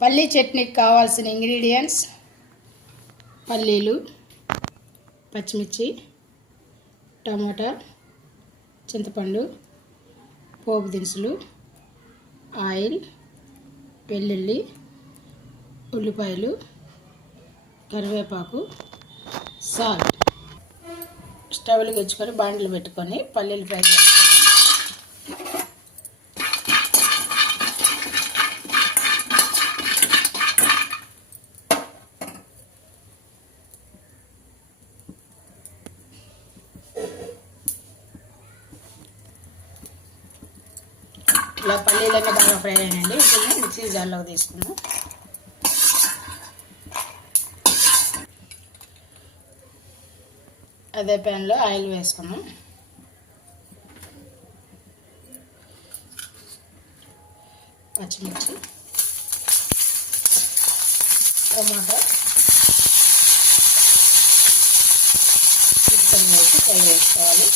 పల్లీ చట్నీకి కావాల్సిన ఇంగ్రీడియంట్స్ పల్లీలు పచ్చిమిర్చి టమాటా చింతపండు పోపు దినుసులు ఆయిల్ వెల్లుల్లి ఉల్లిపాయలు కరివేపాకు సాల్ట్. స్టవ్లు తెచ్చుకొని బాండ్లు పెట్టుకొని పల్లీలు ఫ్రై చేసుకోవాలి ఇలా పల్లీలన్నీ బాగా ఫ్రై అయినండి ఇప్పుడు మిక్సీ జార్లోకి తీసుకుందాం అదే ప్యాన్లో ఆయిల్ వేసుకున్నాం. పచ్చిమిర్చి టమాటా చికెన్ వేసి ఫ్రై చేసుకోవాలి.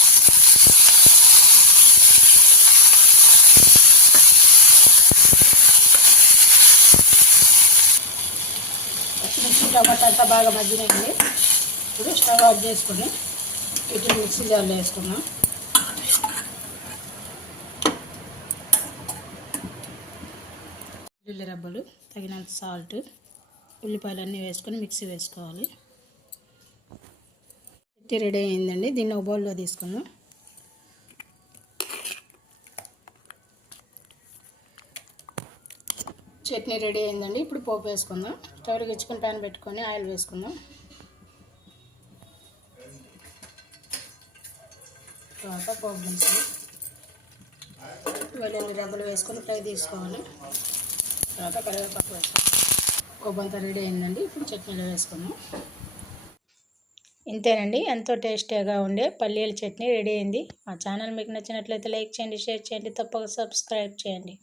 మిక్సీ టమాటా అంతా బాగా మగ్గినాయండి. ఇప్పుడు స్టవ్ ఆఫ్ చేసుకుని వీటిని మిక్సీ జార్లో వేసుకున్నాం ఉల్లి రబ్బలు తగినంత సాల్ట్ ఉల్లిపాయలు అన్నీ వేసుకొని మిక్సీ వేసుకోవాలి. రెడీ అయిందండి. దీన్ని ఒక బౌల్లో తీసుకున్నాం చట్నీ రెడీ అయిందండి. ఇప్పుడు పోపు వేసుకుందాం. స్టవ్ ఇచ్చుకుని ప్యాన్ పెట్టుకొని ఆయిల్ వేసుకుందాం. తర్వాత పోపు దినుసులు. వెల్లుల్లి రెబ్బలు వేసుకొని ఫ్రై తీసుకోవాలి. తర్వాత కరివేపాకు వేసుకోవాలి పోపు అంతా రెడీ అయిందండి. ఇప్పుడు చట్నీలో వేసుకుందాం. ఇంతేనండి. ఎంతో టేస్టీగా ఉండే పల్లీల చట్నీ రెడీ అయింది. మా ఛానల్ మీకు నచ్చినట్లయితే లైక్ చేయండి షేర్ చేయండి తప్పక సబ్స్క్రైబ్ చేయండి.